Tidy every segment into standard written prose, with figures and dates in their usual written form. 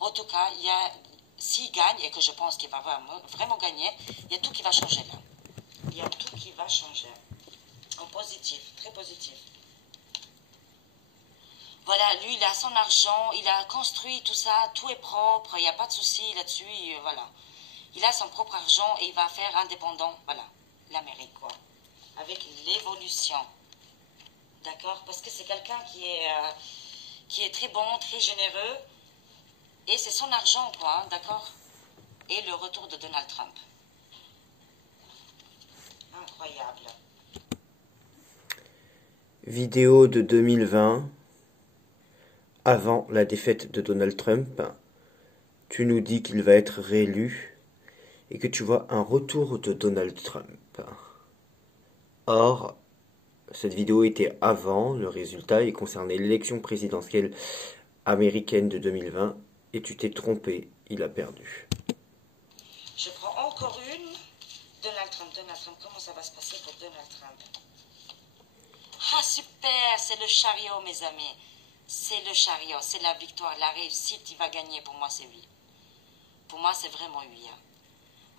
En tout cas, s'il gagne, et que je pense qu'il va vraiment gagner, il y a tout qui va changer là. Il y a tout qui va changer. En positif, très positif. Voilà, lui, il a son argent, il a construit tout ça, tout est propre, il n'y a pas de souci là-dessus, voilà. Il a son propre argent et il va faire indépendant, voilà, l'Amérique, quoi. Avec l'évolution. D'accord? Parce que c'est quelqu'un qui est très bon, très généreux. Et c'est son argent, quoi, hein, d'accord? Et le retour de Donald Trump. Incroyable. Vidéo de 2020, avant la défaite de Donald Trump. Tu nous dis qu'il va être réélu et que tu vois un retour de Donald Trump. Or, cette vidéo était avant le résultat et concernait l'élection présidentielle américaine de 2020 et tu t'es trompé, il a perdu. Je prends encore une. Donald Trump, comment ça va se passer pour Donald Trump? Ah super, c'est le chariot mes amis. C'est le chariot, c'est la victoire, la réussite, il va gagner, pour moi c'est oui. Pour moi c'est vraiment oui. Hein.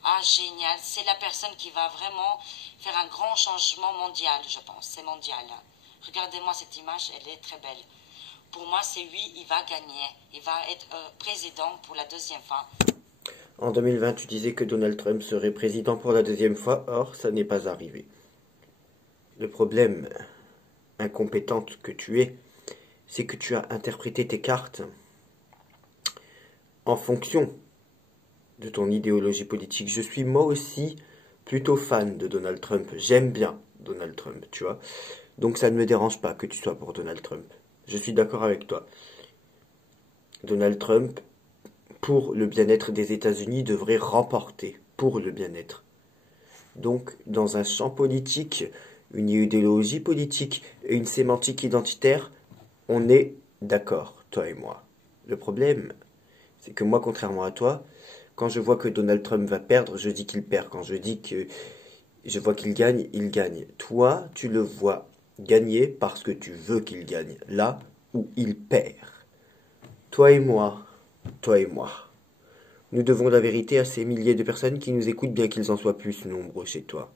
Ah génial, c'est la personne qui va vraiment faire un grand changement mondial, je pense, c'est mondial. Hein. Regardez-moi cette image, elle est très belle. Pour moi c'est oui, il va gagner, il va être président pour la deuxième fois. En 2020, tu disais que Donald Trump serait président pour la deuxième fois, or ça n'est pas arrivé. Le problème, incompétente que tu es, c'est que tu as interprété tes cartes en fonction de ton idéologie politique. Je suis moi aussi plutôt fan de Donald Trump. J'aime bien Donald Trump, tu vois. Donc ça ne me dérange pas que tu sois pour Donald Trump. Je suis d'accord avec toi. Donald Trump, pour le bien-être des États-Unis, devrait remporter pour le bien-être. Donc, dans un champ politique, une idéologie politique et une sémantique identitaire, on est d'accord, toi et moi. Le problème, c'est que moi, contrairement à toi, quand je vois que Donald Trump va perdre, je dis qu'il perd. Quand je dis que je vois qu'il gagne, il gagne. Toi, tu le vois gagner parce que tu veux qu'il gagne, là où il perd. Toi et moi, nous devons la vérité à ces milliers de personnes qui nous écoutent, bien qu'ils en soient plus nombreux chez toi.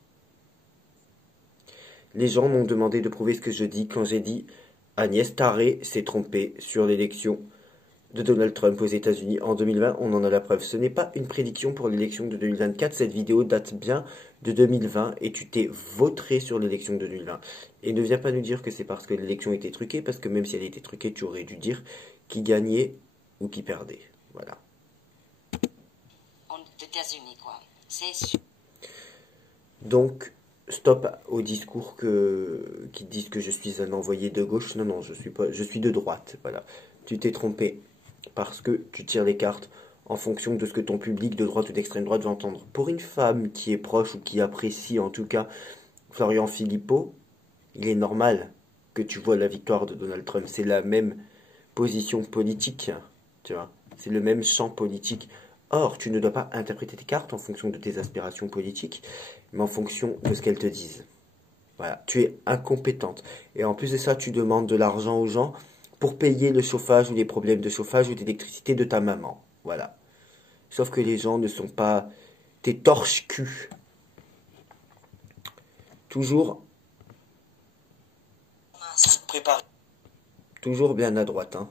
Les gens m'ont demandé de prouver ce que je dis quand j'ai dit Agnès Taré s'est trompée sur l'élection de Donald Trump aux États-Unis en 2020. On en a la preuve. Ce n'est pas une prédiction pour l'élection de 2024. Cette vidéo date bien de 2020 et tu t'es vautré sur l'élection de 2020. Et ne viens pas nous dire que c'est parce que l'élection était truquée, parce que même si elle était truquée, tu aurais dû dire qui gagnait ou qui perdait. Voilà. Aux États-Unis, quoi. C'est sûr. Donc, stop aux discours qui disent que je suis un envoyé de gauche. Non, non, je suis pas, je suis de droite. Voilà. Tu t'es trompé parce que tu tires les cartes en fonction de ce que ton public de droite ou d'extrême droite va entendre. Pour une femme qui est proche ou qui apprécie en tout cas Florian Philippot, il est normal que tu vois la victoire de Donald Trump. C'est la même position politique, tu vois. C'est le même champ politique. Or, tu ne dois pas interpréter tes cartes en fonction de tes aspirations politiques, mais en fonction de ce qu'elles te disent. Voilà, tu es incompétente. Et en plus de ça, tu demandes de l'argent aux gens pour payer le chauffage ou les problèmes de chauffage ou d'électricité de ta maman. Voilà. Sauf que les gens ne sont pas tes torches-cul. Toujours, toujours bien à droite, hein.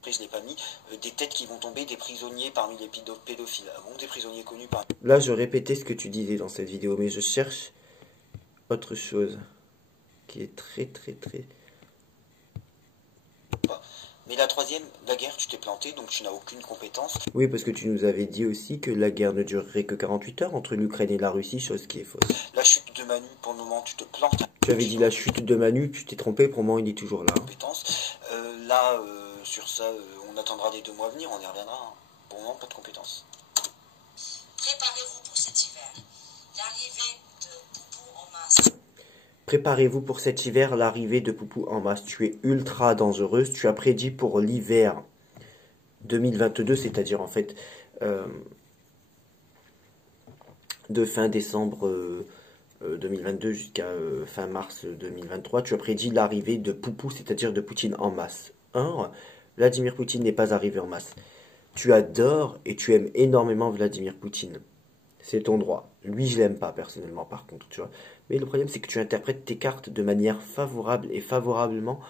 Après, je l'ai pas mis, des têtes qui vont tomber, des prisonniers parmi les pédophiles. Ah bon, des prisonniers connus par... Là, je répétais ce que tu disais dans cette vidéo, mais je cherche autre chose qui est très. Mais la troisième, la guerre, tu t'es planté, donc tu n'as aucune compétence. Oui, parce que tu nous avais dit aussi que la guerre ne durerait que 48 heures entre l'Ukraine et la Russie, chose qui est fausse. La chute de Manu, pour le moment, tu te plantes. Tu avais dit la chute de Manu, tu t'es trompé, pour moi il est toujours là. Compétence. Là, sur ça, on attendra les 2 mois à venir, on y reviendra. Hein. Pour le moment, pas de compétences. Préparez-vous pour cet hiver. L'arrivée de Poupou en masse. Préparez-vous pour cet hiver, l'arrivée de Poupou en masse. Tu es ultra dangereuse, tu as prédit pour l'hiver 2022, c'est-à-dire en fait de fin décembre 2022 jusqu'à fin mars 2023, tu as prédit l'arrivée de Poupou, c'est-à-dire de Poutine en masse. Or, Vladimir Poutine n'est pas arrivé en masse. Tu adores et tu aimes énormément Vladimir Poutine. C'est ton droit. Lui, je l'aime pas personnellement, par contre, tu vois. Mais le problème, c'est que tu interprètes tes cartes de manière favorable et favorablement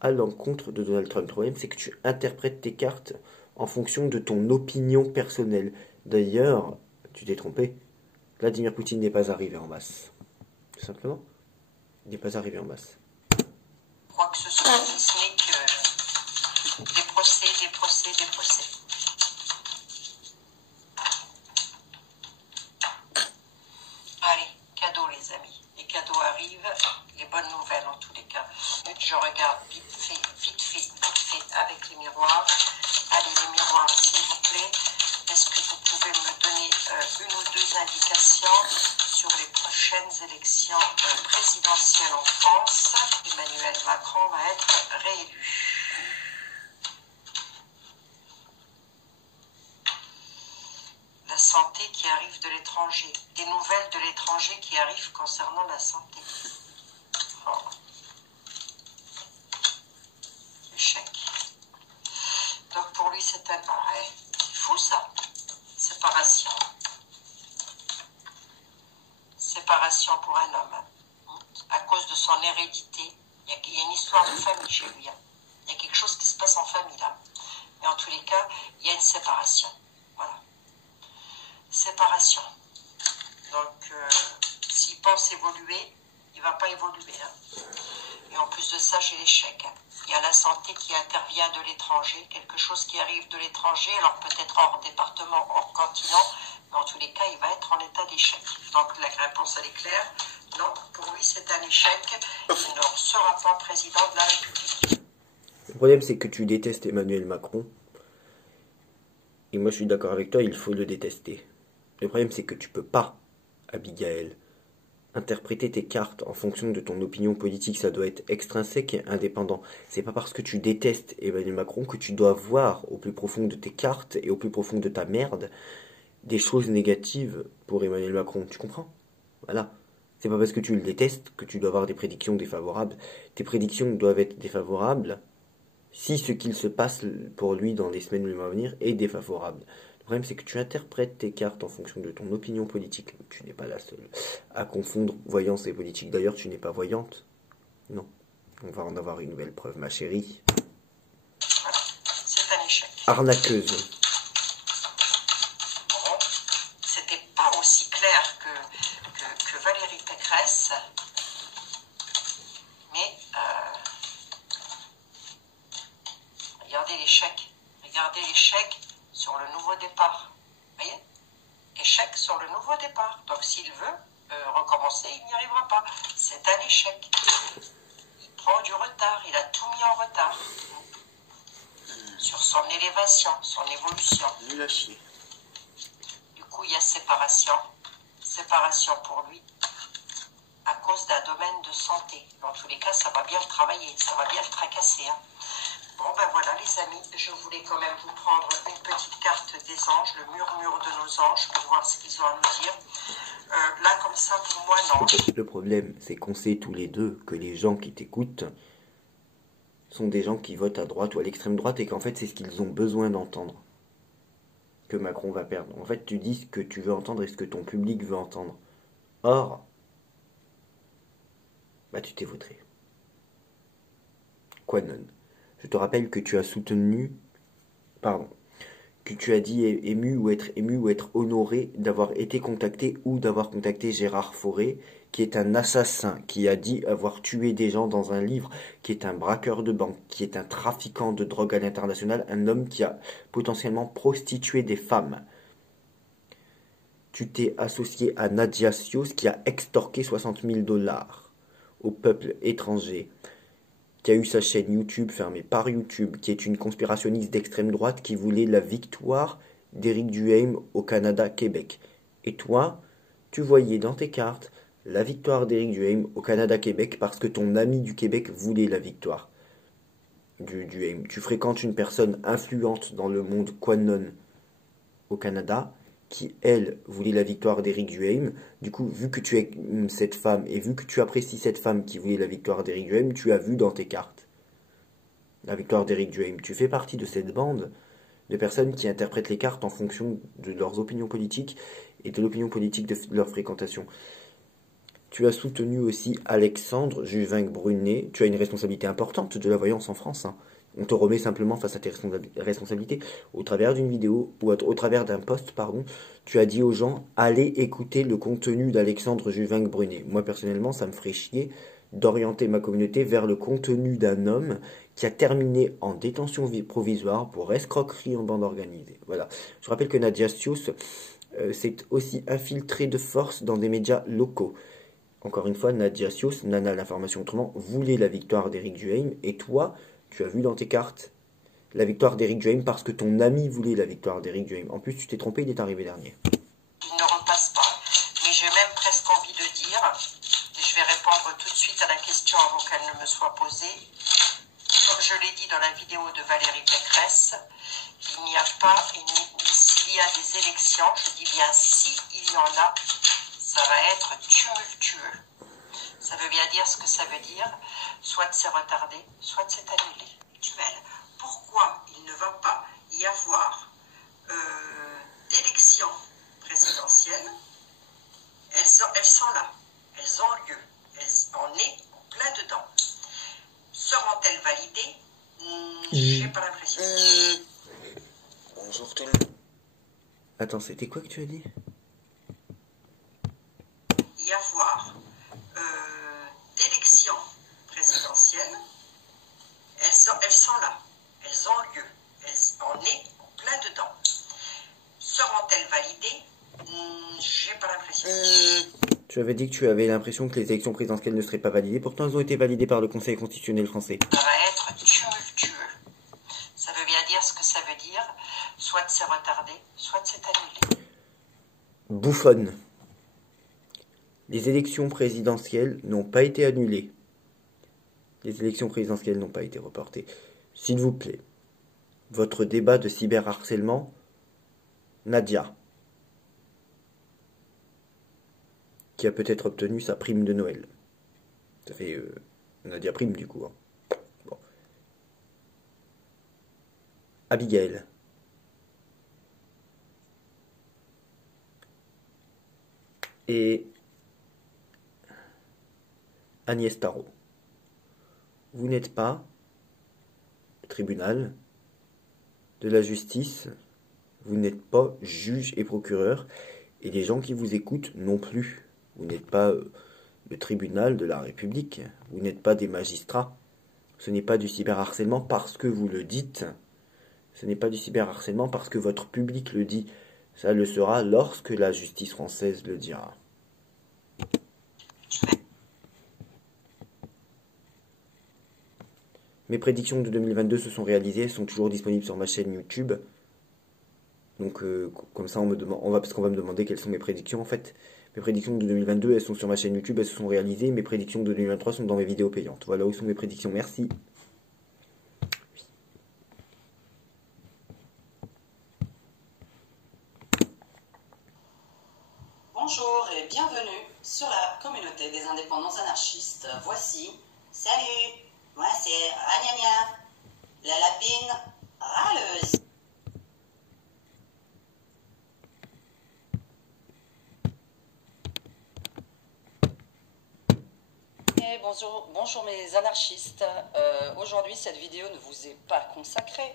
à l'encontre de Donald Trump. Le problème, c'est que tu interprètes tes cartes en fonction de ton opinion personnelle. D'ailleurs, tu t'es trompé. Vladimir Poutine n'est pas arrivé en masse. Tout simplement. Il n'est pas arrivé en masse. Quoi que ce soit, ce n'est que des procès, des procès, des procès. Allez, cadeaux les amis. Les cadeaux arrivent, les bonnes nouvelles en tous les cas. Je regarde vite fait avec les miroirs. Allez les miroirs s'il vous plaît. Est-ce que vous pouvez me donner une ou deux indications sur les prochaines élections présidentielles en France? Emmanuel Macron va être réélu. La santé qui arrive de l'étranger. Des nouvelles de l'étranger qui arrivent concernant la santé. Oh. Échec. Donc pour lui c'est un arrêt. C'est fou ça. Séparation. Séparation pour un homme. À cause de son hérédité. Il y a une histoire de famille chez lui. Il y a quelque chose qui se passe en famille là. Mais en tous les cas, il y a une séparation. Voilà. Séparation. Donc, s'il pense évoluer, il ne va pas évoluer. Hein. Et en plus de ça, j'ai l'échec. Il y a la santé qui intervient de l'étranger, quelque chose qui arrive de l'étranger, alors peut-être hors département, hors continent, mais en tous les cas, il va être en état d'échec. Donc la réponse, elle est claire. Non, pour lui, c'est un échec. Il ne sera pas président de la République. Le problème, c'est que tu détestes Emmanuel Macron. Et moi, je suis d'accord avec toi, il faut le détester. Le problème, c'est que tu peux pas, Abigail, interpréter tes cartes en fonction de ton opinion politique. Ça doit être extrinsèque et indépendant. C'est pas parce que tu détestes Emmanuel Macron que tu dois voir au plus profond de tes cartes et au plus profond de ta merde des choses négatives pour Emmanuel Macron. Tu comprends? Voilà. C'est pas parce que tu le détestes que tu dois avoir des prédictions défavorables. Tes prédictions doivent être défavorables si ce qu'il se passe pour lui dans les semaines à venir est défavorable. Le problème, c'est que tu interprètes tes cartes en fonction de ton opinion politique. Tu n'es pas la seule à confondre voyance et politique. D'ailleurs, tu n'es pas voyante. Non. On va en avoir une nouvelle preuve, ma chérie. Voilà. C'est un échec. Arnaqueuse. Bon, c'était pas aussi clair que Valérie Pécresse, mais regardez l'échec. Regardez l'échec sur le nouveau départ. Vous voyez? Échec sur le nouveau départ. Donc s'il veut recommencer, il n'y arrivera pas. C'est un échec. Il prend du retard. Il a tout mis en retard. Sur son élévation, son évolution. Nul à chier. Du coup, il y a séparation. Séparation pour lui à cause d'un domaine de santé. Dans tous les cas, ça va bien le travailler. Ça va bien le tracasser. Hein. Bon, ben voilà les amis, je voulais quand même vous prendre une petite carte des anges, le murmure de nos anges, pour voir ce qu'ils ont à nous dire. Là, comme ça, pour moi, non. Le problème, c'est qu'on sait tous les deux que les gens qui t'écoutent sont des gens qui votent à droite ou à l'extrême droite et qu'en fait, c'est ce qu'ils ont besoin d'entendre. Que Macron va perdre. En fait, tu dis ce que tu veux entendre et ce que ton public veut entendre. Or, bah tu t'es vautré. Quanon. Je te rappelle que tu as soutenu, que tu as dit ému ou être honoré d'avoir été contacté ou d'avoir contacté Gérard Fauré, qui est un assassin, qui a dit avoir tué des gens dans un livre, qui est un braqueur de banque, qui est un trafiquant de drogue à l'international, un homme qui a potentiellement prostitué des femmes. Tu t'es associé à Nadia Sios, qui a extorqué 60 000 $ au peuple étranger, qui a eu sa chaîne YouTube fermée par YouTube, qui est une conspirationniste d'extrême droite qui voulait la victoire d'Éric Duhaime au Canada-Québec. Et toi, tu voyais dans tes cartes la victoire d'Éric Duhaime au Canada-Québec parce que ton ami du Québec voulait la victoire du Duhaime. Tu fréquentes une personne influente dans le monde Quanon au Canada qui, elle, voulait la victoire d'Éric Duhaime. Du coup, vu que tu aimes cette femme et vu que tu apprécies cette femme qui voulait la victoire d'Éric Duhaime, tu as vu dans tes cartes la victoire d'Éric Duhaime. Tu fais partie de cette bande de personnes qui interprètent les cartes en fonction de leurs opinions politiques et de l'opinion politique de leur fréquentation. Tu as soutenu aussi Alexandre Juvin-Brunet. Tu as une responsabilité importante de la voyance en France, hein. On te remet simplement face à tes responsabilités. Au travers d'une vidéo, ou au travers d'un post, pardon, tu as dit aux gens, allez écouter le contenu d'Alexandre Juvin-Brunet. Moi, personnellement, ça me ferait chier d'orienter ma communauté vers le contenu d'un homme qui a terminé en détention provisoire pour escroquerie en bande organisée. Voilà. Je rappelle que Nadia Scios s'est aussi infiltrée de force dans des médias locaux. Encore une fois, Nadia Scios, Nana l'information autrement, voulait la victoire d'Éric Duhaime, et toi, tu as vu dans tes cartes la victoire d'Éric Duhaime parce que ton ami voulait la victoire d'Éric Duhaime. En plus, tu t'es trompé, il est arrivé dernier. Il ne repasse pas, mais j'ai même presque envie de dire, et je vais répondre tout de suite à la question avant qu'elle ne me soit posée. Comme je l'ai dit dans la vidéo de Valérie Pécresse, il n'y a pas, s'il y a des élections, je dis bien si il y en a, ça va être tumultueux. Ça veut bien dire ce que ça veut dire, soit c'est retardé, soit c'est annulé. Pourquoi il ne va pas y avoir d'élections présidentielles? Elles sont là, elles ont lieu, on est en plein dedans. Seront-elles validées? J'ai pas l'impression. Bonjour tout le monde. Attends, c'était quoi que tu as dit? Y avoir d'élections présidentielles, elles sont là, elles ont lieu, on est en plein dedans. Seront-elles validées? J'ai pas l'impression. Tu avais dit que tu avais l'impression que les élections présidentielles ne seraient pas validées, pourtant elles ont été validées par le Conseil constitutionnel français. Ça va être tumultueux. Ça veut bien dire ce que ça veut dire, soit c'est retardé, soit c'est annulé. Bouffonne. Les élections présidentielles n'ont pas été annulées. Les élections présidentielles n'ont pas été reportées. S'il vous plaît, votre débat de cyberharcèlement, Nadia, qui a peut-être obtenu sa prime de Noël. Ça fait Nadia prime du coup. Hein. Bon. Abigail. Et Agnès Tarot. Vous n'êtes pas le tribunal de la justice, vous n'êtes pas juge et procureur, et les gens qui vous écoutent non plus. Vous n'êtes pas le tribunal de la République, vous n'êtes pas des magistrats. Ce n'est pas du cyberharcèlement parce que vous le dites, ce n'est pas du cyberharcèlement parce que votre public le dit. Ça le sera lorsque la justice française le dira. Mes prédictions de 2022 se sont réalisées, elles sont toujours disponibles sur ma chaîne YouTube. Donc comme ça parce qu'on va me demander quelles sont mes prédictions en fait. Mes prédictions de 2022, elles sont sur ma chaîne YouTube, elles se sont réalisées. Mes prédictions de 2023 sont dans mes vidéos payantes. Voilà où sont mes prédictions. Merci. Bonjour et bienvenue sur la communauté des indépendants anarchistes. Voici, salut, moi c'est Ragnagna, la lapine râleuse. Et bonjour mes anarchistes. Aujourd'hui cette vidéo ne vous est pas consacrée,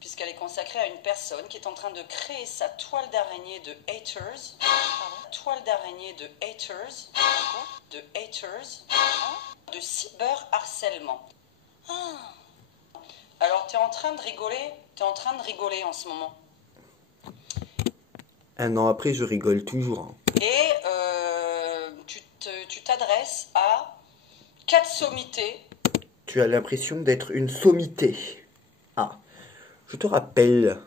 puisqu'elle est consacrée à une personne qui est en train de créer sa toile d'araignée de haters. Toile d'araignée de haters. De cyberharcèlement. Alors t'es en train de rigoler en ce moment. Un an après, je rigole toujours. Hein. Et tu t'adresses à 4 sommités. Tu as l'impression d'être une sommité. Ah, je te rappelle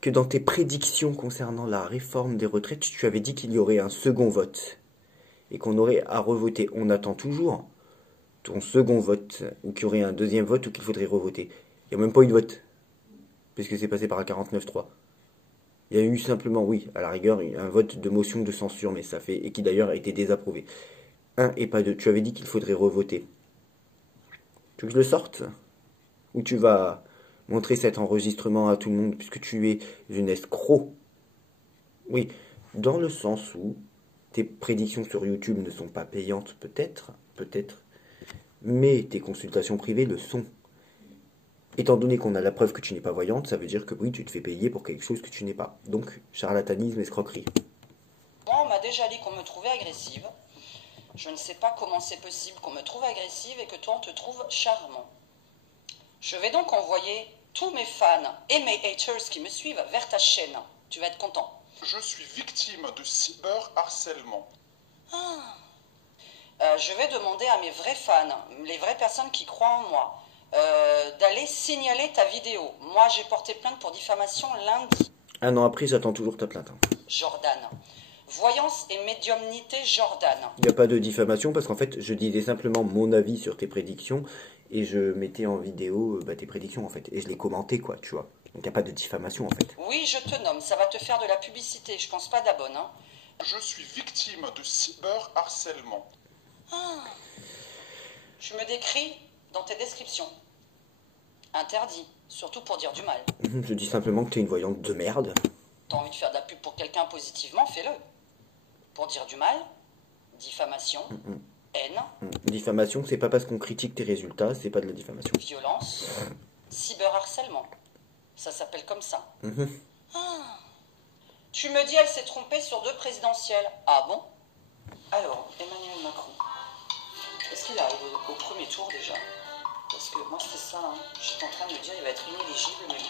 que dans tes prédictions concernant la réforme des retraites, tu avais dit qu'il y aurait un second vote et qu'on aurait à revoter. On attend toujours ton second vote, ou qu'il y aurait un deuxième vote, ou qu'il faudrait revoter. Il n'y a même pas eu de vote, puisque c'est passé par un 49-3. Il y a eu simplement, oui, à la rigueur, un vote de motion de censure, mais ça fait, et qui d'ailleurs a été désapprouvé. 1 et pas 2. Tu avais dit qu'il faudrait revoter. Tu veux que je le sorte? Ou tu vas montrer cet enregistrement à tout le monde, puisque tu es une escroc? Oui, dans le sens où tes prédictions sur YouTube ne sont pas payantes, peut-être, mais tes consultations privées le sont. Étant donné qu'on a la preuve que tu n'es pas voyante, ça veut dire que oui, tu te fais payer pour quelque chose que tu n'es pas. Donc, charlatanisme, escroquerie. Moi, on m'a déjà dit qu'on me trouvait agressive. Je ne sais pas comment c'est possible qu'on me trouve agressive et que toi, on te trouve charmant. Je vais donc envoyer tous mes fans et mes haters qui me suivent vers ta chaîne. Tu vas être content. Je suis victime de cyberharcèlement. Je vais demander à mes vrais fans, les vraies personnes qui croient en moi, d'aller signaler ta vidéo. Moi, j'ai porté plainte pour diffamation lundi. Un an après, j'attends toujours ta plainte. Jordan. Voyance et médiumnité Jordan. Il n'y a pas de diffamation parce qu'en fait, je disais simplement mon avis sur tes prédictions et je mettais en vidéo tes prédictions en fait. Et je les commentais quoi, tu vois. Donc il n'y a pas de diffamation en fait. Oui, je te nomme, ça va te faire de la publicité, je pense pas d'abonne. Hein. Je suis victime de cyberharcèlement. Je me décris dans tes descriptions. Interdit, surtout pour dire du mal. Je dis simplement que tu es une voyante de merde. T'as envie de faire de la pub pour quelqu'un positivement, fais-le. Pour dire du mal, diffamation, haine, Diffamation, c'est pas parce qu'on critique tes résultats, c'est pas de la diffamation. violence, cyberharcèlement. Ça s'appelle comme ça. Tu me dis elle s'est trompée sur 2 présidentielles. Ah bon? Alors, Emmanuel Macron, est-ce qu'il arrive au premier tour déjà? Parce que moi c'est ça, hein. J'étais en train de me dire il va être inéligible, mais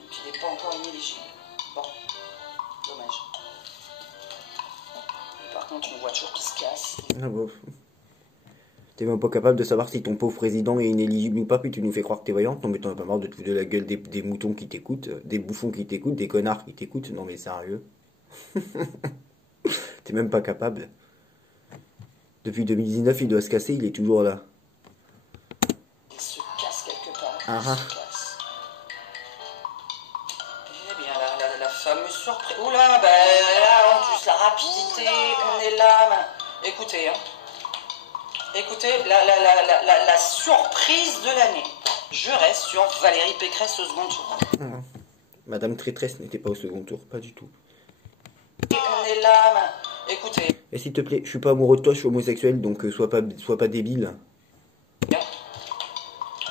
donc il n'est pas encore inéligible. Bon, dommage. Et par contre, une voiture qui se casse. Ah bon. T'es même pas capable de savoir si ton pauvre président est inéligible ou pas, puis tu nous fais croire que t'es voyante. Non mais t'en as pas marre de te foutre de la gueule des moutons qui t'écoutent, des bouffons qui t'écoutent, des connards qui t'écoutent. Non mais sérieux. T'es même pas capable. Depuis 2019, il doit se casser, il est toujours là. Il se casse quelque part. Ah, Il se casse. Eh bien, la fameuse surprise. Oula, ben là, en plus, la rapidité, on est là. Ben, écoutez, hein. Écoutez, la surprise de l'année. Je reste sur Valérie Pécresse au second tour. Madame Traîtresse n'était pas au second tour, pas du tout. Et on est là, ben, écoutez. Et s'il te plaît, je suis pas amoureux de toi, je suis homosexuel, donc sois pas débile.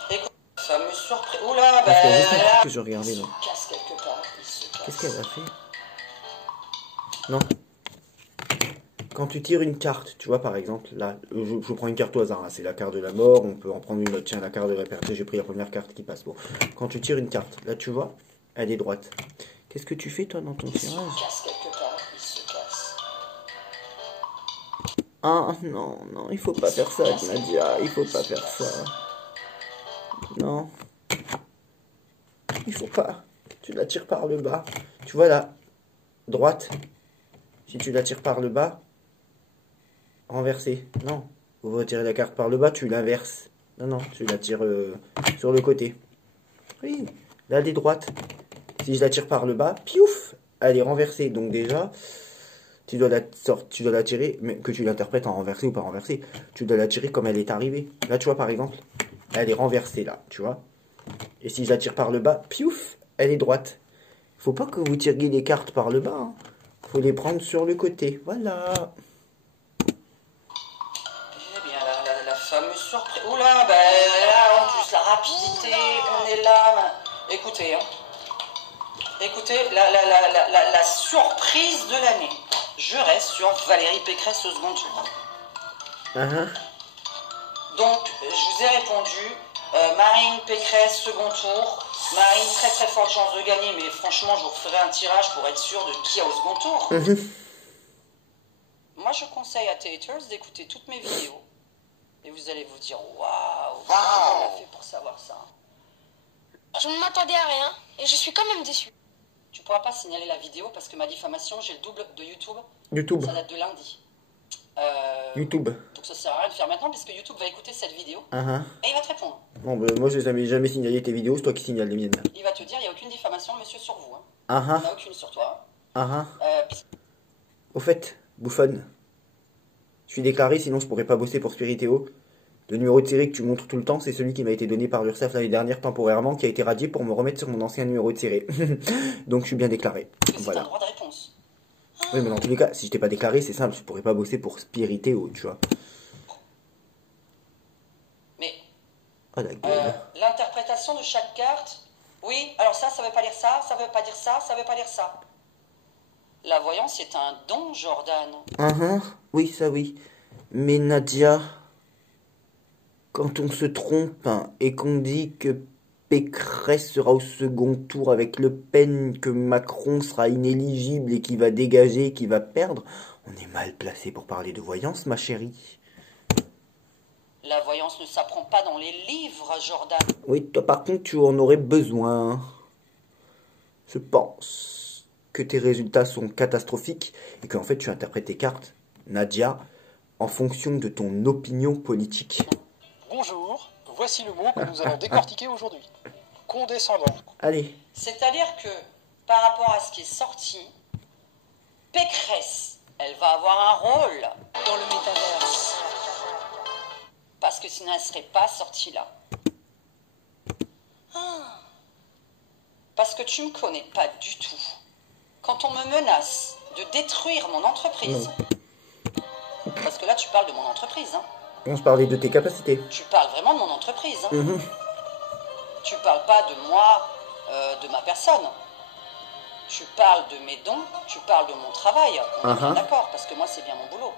Écoute, fameuse surprise. Oula, ben Parce qu'il y a juste un là, truc que je regardais, il non. se casse quelque part. Il se casse. Qu'est-ce qu'elle a fait? Non. Quand tu tires une carte, tu vois par exemple, là, je prends une carte au hasard, hein, c'est la carte de la mort, on peut en prendre une autre, tiens, la carte de la perte, j'ai pris la première carte qui passe. Bon, quand tu tires une carte, là tu vois, elle est droite. Qu'est-ce que tu fais toi dans ton Il se tirage? casse quelque part. Il se casse. Ah non, non, il faut pas faire ça, Nadia, il faut pas faire ça. Non. Il faut pas. Tu la tires par le bas. Tu vois là, droite. Si tu la tires par le bas, renverser. Non. Vous retirez la carte par le bas, tu l'inverses. Non, non, tu la tires sur le côté. Oui, là elle est droite. Si je la tire par le bas, piouf, elle est renversée. Donc déjà, tu dois la tirer, mais que tu l'interprètes en renversé ou pas renversé, tu dois la tirer comme elle est arrivée. Là, tu vois, par exemple, elle est renversée, là, tu vois. Et si je la tire par le bas, piouf, elle est droite. Faut pas que vous tiriez les cartes par le bas, hein. Faut les prendre sur le côté, voilà. Eh bien, la fameuse surprise. Oula, ben là, en plus, la rapidité, on est là. Ben, écoutez, hein. Écoutez, la surprise de l'année. Je reste sur Valérie Pécresse au second tour. Donc, je vous ai répondu. Marine Pécresse, second tour. Marine, très très forte chance de gagner, mais franchement, je vous referai un tirage pour être sûr de qui a au second tour. Moi, je conseille à tes haters d'écouter toutes mes vidéos. Et vous allez vous dire, waouh, comment elle a fait pour savoir ça? Je ne m'attendais à rien et je suis quand même déçu. Tu pourras pas signaler la vidéo parce que ma diffamation, j'ai le double de YouTube. YouTube. Ça date de lundi. YouTube. Donc ça sert à rien de faire maintenant puisque YouTube va écouter cette vidéo et il va te répondre. Bon, ben, moi, je n'ai jamais signalé tes vidéos, c'est toi qui signales les miennes. Il va te dire, il n'y a aucune diffamation, monsieur, sur vous. Hein. Ah Il n'y en ah, a aucune sur toi. ah ah. Puisque Au fait, bouffonne, je suis déclaré, sinon je pourrais pas bosser pour Spiritéo. Le numéro de série que tu montres tout le temps, c'est celui qui m'a été donné par l'URSSAF l'année dernière temporairement, qui a été radié pour me remettre sur mon ancien numéro de série. Donc je suis bien déclaré. c'est un Voilà. droit de réponse. Oui, mais dans tous les cas, si je t'ai pas déclaré, c'est simple, je pourrais pas bosser pour Spiritéo, tu vois. Mais Oh la gueule. l'interprétation de chaque carte, oui, alors ça veut pas dire ça, ça veut pas dire ça, ça veut pas dire ça. La voyance est un don, Jordan. Oui, ça oui. Mais Nadia, quand on se trompe hein, et qu'on dit que Pécresse sera au second tour avec Le Pen, que Macron sera inéligible et qu'il va dégager, qu'il va perdre, on est mal placé pour parler de voyance, ma chérie. La voyance ne s'apprend pas dans les livres, Jordan. Oui, toi par contre, tu en aurais besoin. Je pense que tes résultats sont catastrophiques et qu'en fait tu interprètes tes cartes, Nadia, en fonction de ton opinion politique. Bonjour, voici le mot que nous allons décortiquer aujourd'hui. Condescendant. Allez. C'est-à-dire que, par rapport à ce qui est sorti, Pécresse, elle va avoir un rôle dans le métaverse. Parce que sinon, elle ne serait pas sortie là. Parce que tu ne me connais pas du tout. Quand on me menace de détruire mon entreprise, parce que là, tu parles de mon entreprise, hein. On se parlait de tes capacités. Tu parles vraiment de mon entreprise, hein. Tu parles pas de moi, de ma personne. Tu parles de mes dons, tu parles de mon travail. On est bien d'accord, parce que moi, c'est bien mon boulot.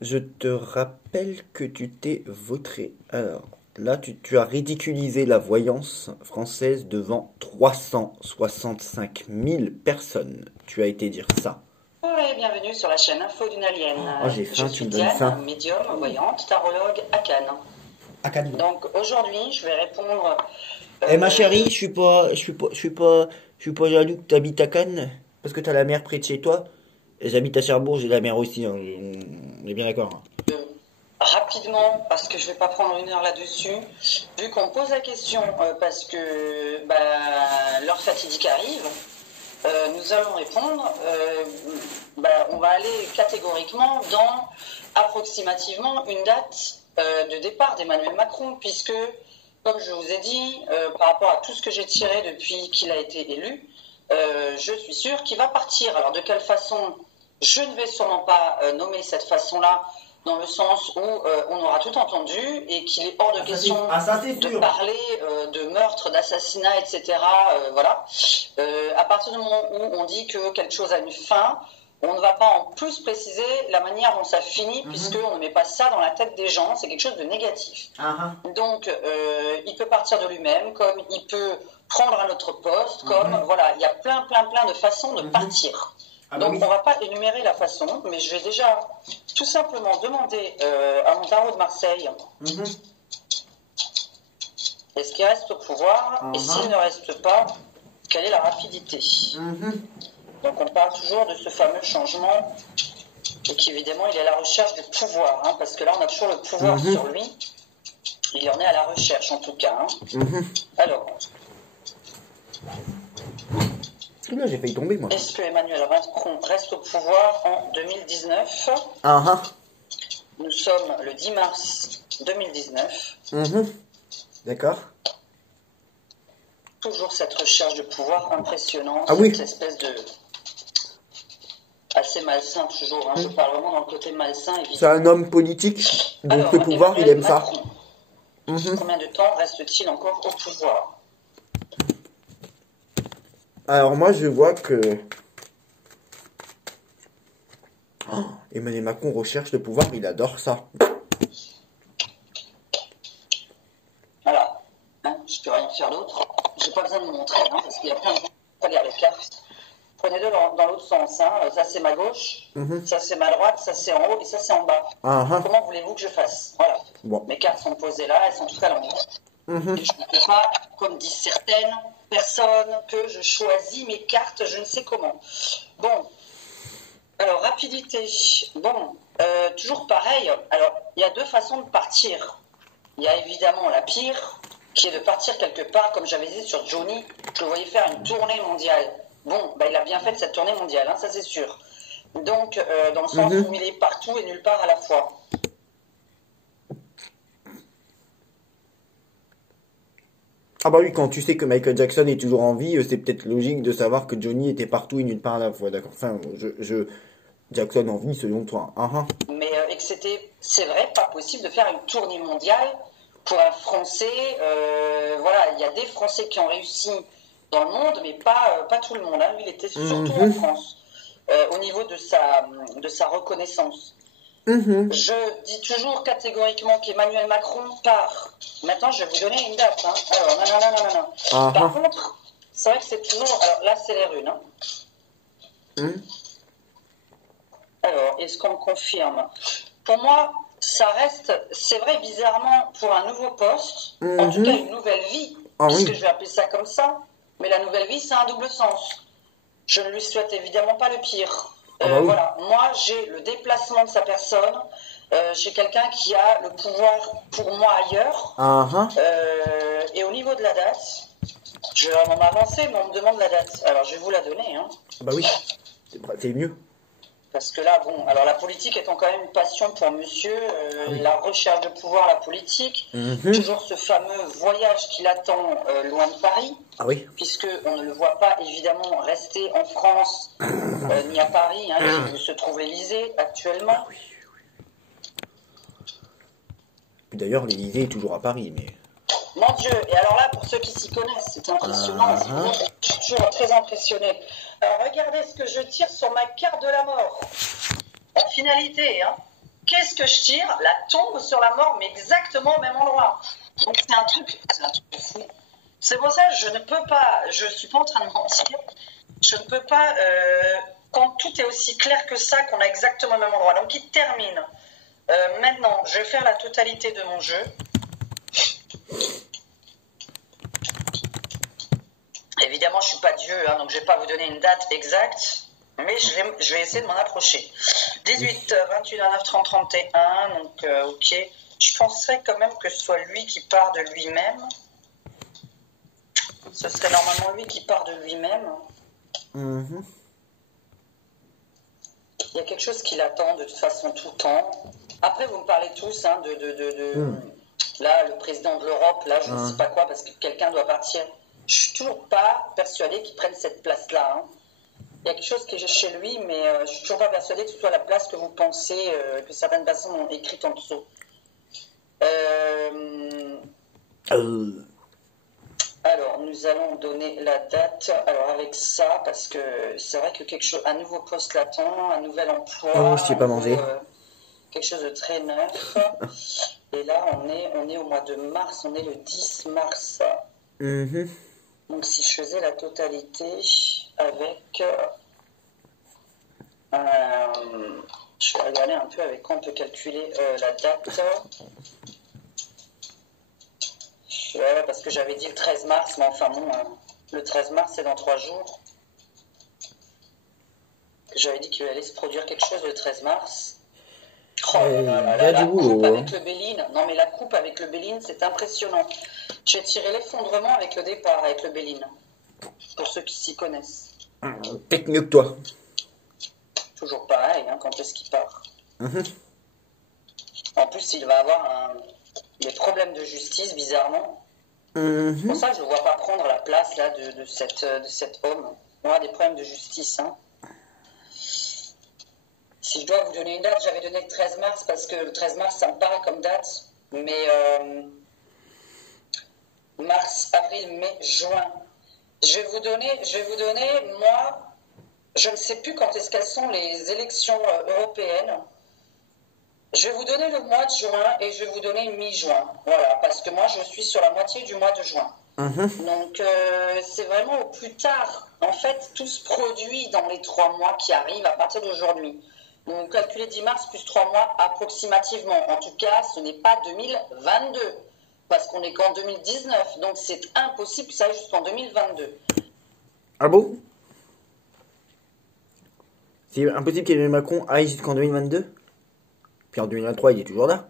Je te rappelle que tu t'es vautré. Alors, là, tu as ridiculisé la voyance française devant 365 000 personnes. Tu as été dire ça. Et bienvenue sur la chaîne Info d'une Alien. Oh, j'ai faim, je tu suis me donnes ça. Diane, médium, voyante, tarologue à Cannes. À Cannes. Donc aujourd'hui, je vais répondre. Eh ma chérie, je suis pas jaloux que tu habites à Cannes parce que tu as la mer près de chez toi. Et j'habite à Cherbourg, j'ai la mer aussi. Hein. On est bien d'accord. Hein. Rapidement, parce que je vais pas prendre une heure là-dessus, vu qu'on me pose la question, parce que l'heure fatidique arrive, nous allons répondre. On va aller catégoriquement dans approximativement une date de départ d'Emmanuel Macron, puisque, comme je vous ai dit, par rapport à tout ce que j'ai tiré depuis qu'il a été élu, je suis sûre qu'il va partir. Alors de quelle façon? Je ne vais sûrement pas nommer cette façon-là, dans le sens où on aura tout entendu et qu'il est hors de question de parler de meurtre, d'assassinat, etc. Voilà. À partir du moment où on dit que quelque chose a une fin, on ne va pas en plus préciser la manière dont ça finit, puisqu'on ne met pas ça dans la tête des gens, c'est quelque chose de négatif. Donc, il peut partir de lui-même, comme il peut prendre un autre poste, comme, voilà, il y a plein de façons de partir. Donc, on ne va pas énumérer la façon, mais je vais déjà tout simplement demander à mon tarot de Marseille est-ce qu'il reste au pouvoir, et s'il ne reste pas, quelle est la rapidité. Donc, on parle toujours de ce fameux changement, et qu'évidemment, il est à la recherche du pouvoir, hein, parce que là, on a toujours le pouvoir sur lui. Il en est à la recherche, en tout cas. Hein. Alors... Là, j'ai failli tomber, moi. Est-ce que Emmanuel Macron reste au pouvoir en 2019 Nous sommes le 10 mars 2019. D'accord. Toujours cette recherche de pouvoir impressionnante, cette espèce de... assez malsain, toujours. Hein. Je parle vraiment dans le côté malsain, évidemment. C'est un homme politique, donc alors, le pouvoir, Emmanuel il aime Macron. Ça. Combien de temps reste-t-il encore au pouvoir? Alors moi je vois que Emmanuel Macron recherche le pouvoir, il adore ça. Voilà, hein, je ne peux rien faire d'autre. Je n'ai pas besoin de me montrer, hein, parce qu'il y a plein de gens qui lire les cartes. Prenez-le dans l'autre sens, hein. Ça c'est ma gauche, ça c'est ma droite, ça c'est en haut et ça c'est en bas. Comment voulez-vous que je fasse? Voilà, mes cartes sont posées là, elles sont toutes à l'envers. Et je ne peux pas, comme disent certaines personnes, que je choisis mes cartes, je ne sais comment. Bon, alors rapidité. Bon, toujours pareil. Alors, il y a deux façons de partir. Il y a évidemment la pire qui est de partir quelque part, comme j'avais dit sur Johnny, je le voyais faire une tournée mondiale. Bon, bah, il a bien fait de cette tournée mondiale, hein, ça c'est sûr. Donc, dans le sens où il est partout et nulle part à la fois. Ah bah oui, quand tu sais que Michael Jackson est toujours en vie, c'est peut-être logique de savoir que Johnny était partout et nulle part à la fois, d'accord. Enfin, Jackson en vie selon toi. Mais et que c'est vrai, pas possible de faire une tournée mondiale pour un Français. Voilà, il y a des Français qui ont réussi dans le monde, mais pas tout le monde. Hein. Lui, il était surtout en France, au niveau de sa reconnaissance. Je dis toujours catégoriquement qu'Emmanuel Macron part. Maintenant, je vais vous donner une date. Hein. Alors, non. Par contre, c'est vrai que c'est toujours... Alors là, c'est les runes. Hein. Alors, est-ce qu'on confirme? Pour moi, ça reste... C'est vrai, bizarrement, pour un nouveau poste, en tout cas une nouvelle vie, puisque je vais appeler ça comme ça, mais la nouvelle vie, c'est un double sens. Je ne lui souhaite évidemment pas le pire. Voilà, moi j'ai le déplacement de sa personne, j'ai quelqu'un qui a le pouvoir pour moi ailleurs, et au niveau de la date, je vais vraiment m'avancer, mais on me demande la date, alors je vais vous la donner. Hein. Bah oui, c'est mieux. Parce que là, bon, alors la politique étant quand même une passion pour monsieur, la recherche de pouvoir, la politique, toujours ce fameux voyage qui l'attend loin de Paris, puisqu'on ne le voit pas évidemment rester en France ni à Paris, hein, où se trouve l'Élysée actuellement. D'ailleurs, l'Élysée est toujours à Paris, mais... Mon Dieu, et alors là, pour ceux qui s'y connaissent, c'est impressionnant, je suis toujours très impressionné. Alors regardez ce que je tire sur ma carte de la mort. En finalité, hein, qu'est-ce que je tire? La tombe sur la mort, mais exactement au même endroit. Donc c'est un truc de fou. C'est pour ça que je ne peux pas, je suis pas en train de mentir, je ne peux pas, quand tout est aussi clair que ça, qu'on a exactement au même endroit. Donc il termine. Maintenant, je vais faire la totalité de mon jeu. Évidemment, je ne suis pas Dieu, hein, donc je ne vais pas vous donner une date exacte, mais je vais essayer de m'en approcher. 18, 21, 9, 30, 31, donc ok. Je penserais quand même que ce soit lui qui part de lui-même. Ce serait normalement lui qui part de lui-même. Il y a quelque chose qui l'attend de toute façon tout le temps. Après, vous me parlez tous hein, là, le président de l'Europe, là, je ne sais pas quoi, parce que quelqu'un doit partir. Je suis toujours pas persuadée qu'il prenne cette place-là. Hein. Il y a quelque chose qui est chez lui, mais je suis toujours pas persuadée que ce soit la place que vous pensez, que certaines personnes ont écrite en dessous. Alors, nous allons donner la date. Alors, avec ça, parce que c'est vrai que un nouveau poste l'attend, un nouvel emploi. Je t'ai pas mangé. Quelque chose de très neuf. Et là, on est au mois de mars, on est le 10 mars. Donc si je faisais la totalité avec... je vais regarder un peu avec quoi on peut calculer la date. Ouais, parce que j'avais dit le 13 mars, mais enfin bon, le 13 mars c'est dans 3 jours. J'avais dit qu'il allait se produire quelque chose le 13 mars. Oh la coupe avec le Béline. Non mais la coupe avec le Béline, c'est impressionnant. J'ai tiré l'effondrement avec le départ, avec le Béline. Pour ceux qui s'y connaissent. Peut-être mieux que toi. Toujours pareil, hein, quand est-ce qu'il part. En plus, il va avoir des problèmes de justice, bizarrement. C'est pour ça que je ne vois pas prendre la place là, de cet homme. On aura des problèmes de justice. Hein. Si je dois vous donner une date, j'avais donné le 13 mars parce que le 13 mars, ça me paraît comme date. Mais mars, avril, mai, juin. Je vais vous donner, moi, je ne sais plus quand est-ce qu'elles sont les élections européennes. Je vais vous donner le mois de juin et je vais vous donner mi-juin. Voilà, parce que moi, je suis sur la moitié du mois de juin. Donc, c'est vraiment au plus tard. En fait, tout se produit dans les 3 mois qui arrivent à partir d'aujourd'hui. Donc, calculez 10 mars plus 3 mois approximativement. En tout cas, ce n'est pas 2022, parce qu'on est qu'en 2019. Donc, c'est impossible que ça aille jusqu'en 2022. Ah bon? C'est impossible qu'Emmanuel Macron aille jusqu'en 2022? Puis en 2023, il est toujours là.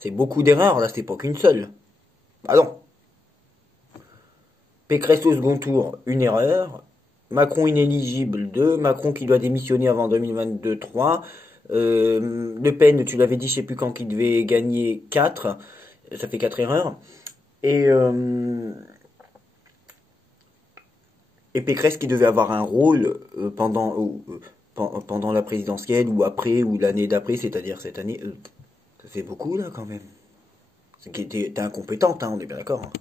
C'est beaucoup d'erreurs, là, c'était pas qu'une seule. Ah non. Pécresse au second tour, une erreur. Macron inéligible, 2. Macron qui doit démissionner avant 2022, 3. Le Pen, tu l'avais dit, je sais plus quand, qu'il devait gagner, 4. Ça fait 4 erreurs. Et Pécresse qui devait avoir un rôle pendant la présidentielle ou après ou l'année d'après, c'est-à-dire cette année. Ça fait beaucoup là quand même. T'es incompétente, hein, on est bien d'accord. Hein.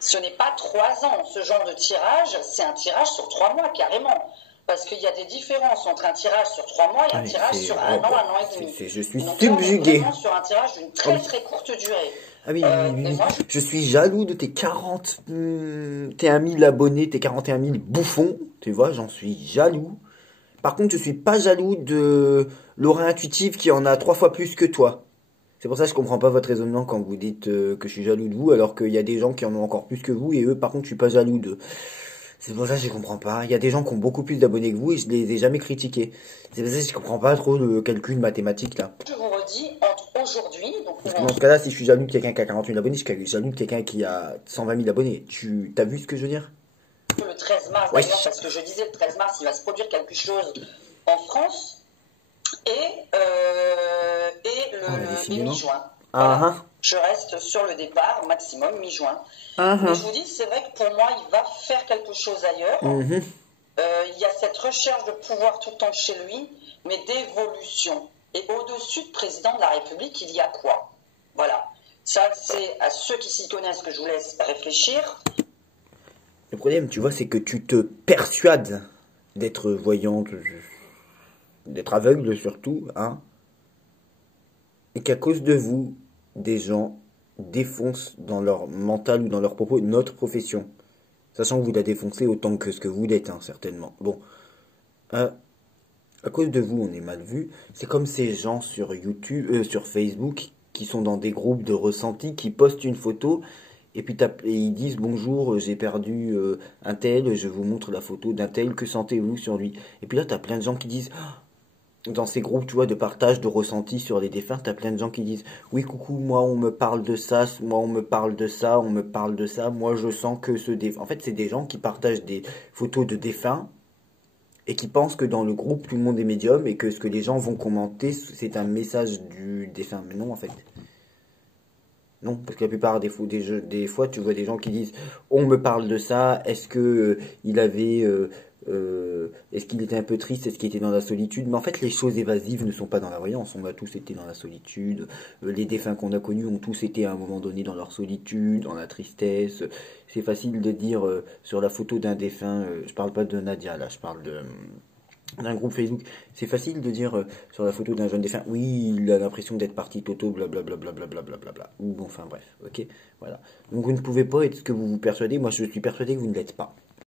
Ce n'est pas 3 ans. Ce genre de tirage, c'est un tirage sur 3 mois carrément. Parce qu'il y a des différences entre un tirage sur 3 mois et un tirage sur un an et demi. Je suis donc subjugué. Là, on est vraiment sur un tirage d'une très courte durée. Ah oui, oui. Je suis jaloux de tes 41 000 abonnés, tes 41 000 bouffons. Tu vois, j'en suis jaloux. Par contre, je suis pas jaloux de Laura Intuitive qui en a 3 fois plus que toi. C'est pour ça que je comprends pas votre raisonnement quand vous dites que je suis jaloux de vous, alors qu'il y a des gens qui en ont encore plus que vous, et eux, par contre, je suis pas jaloux d'eux. C'est pour ça que je comprends pas. Il y a des gens qui ont beaucoup plus d'abonnés que vous, et je les ai jamais critiqués. C'est pour ça que je comprends pas trop le calcul mathématique, là. Je vous redis, entre aujourd'hui... Dans ce cas-là, si je suis jaloux de quelqu'un qui a 40 000 abonnés, je suis jaloux de quelqu'un qui a 120 000 abonnés. T'as vu ce que je veux dire? Le 13 mars, ouais. D'ailleurs, parce que je disais le 13 mars, il va se produire quelque chose en France, et le mi-juin. Voilà. Je reste sur le départ, maximum mi-juin. Mais je vous dis, c'est vrai que pour moi, il va faire quelque chose ailleurs. Il y a cette recherche de pouvoir tout le temps chez lui, mais d'évolution. Et au-dessus de président de la République, il y a quoi? Voilà. Ça, c'est à ceux qui s'y connaissent que je vous laisse réfléchir. Le problème, tu vois, c'est que tu te persuades d'être voyante, d'être aveugle surtout, hein, et qu'à cause de vous, des gens défoncent dans leur mental ou dans leurs propos notre profession, sachant que vous la défoncez autant que ce que vous l'êtes, hein, certainement. Bon, à cause de vous, on est mal vu. C'est comme ces gens sur YouTube, sur Facebook, qui sont dans des groupes de ressentis, qui postent une photo. Et puis ils disent bonjour, j'ai perdu un tel, je vous montre la photo d'un tel, que sentez-vous sur lui? Et puis là, t'as plein de gens qui disent, dans ces groupes, tu vois, de partage, de ressenti sur les défunts, t'as plein de gens qui disent, oui, coucou, moi on me parle de ça, moi on me parle de ça, on me parle de ça, moi je sens que ce défunt... En fait, c'est des gens qui partagent des photos de défunts et qui pensent que dans le groupe, tout le monde est médium et que ce que les gens vont commenter, c'est un message du défunt. Mais non, en fait. Non, parce que la plupart des fois, tu vois des gens qui disent « On me parle de ça, est-ce que il avait... est-ce qu'il était un peu triste, est-ce qu'il était dans la solitude ?» Mais en fait, les choses évasives ne sont pas dans la voyance. On a tous été dans la solitude. Les défunts qu'on a connus ont tous été à un moment donné dans leur solitude, dans la tristesse. C'est facile de dire sur la photo d'un défunt, je parle pas de Nadia, là, je parle d'un groupe Facebook, c'est facile de dire sur la photo d'un jeune défunt, oui, il a l'impression d'être parti toto, blablabla, blablabla, ou bon, enfin bref, ok, voilà. Donc vous ne pouvez pas être ce que vous vous persuadez, moi je suis persuadé que vous ne l'êtes pas.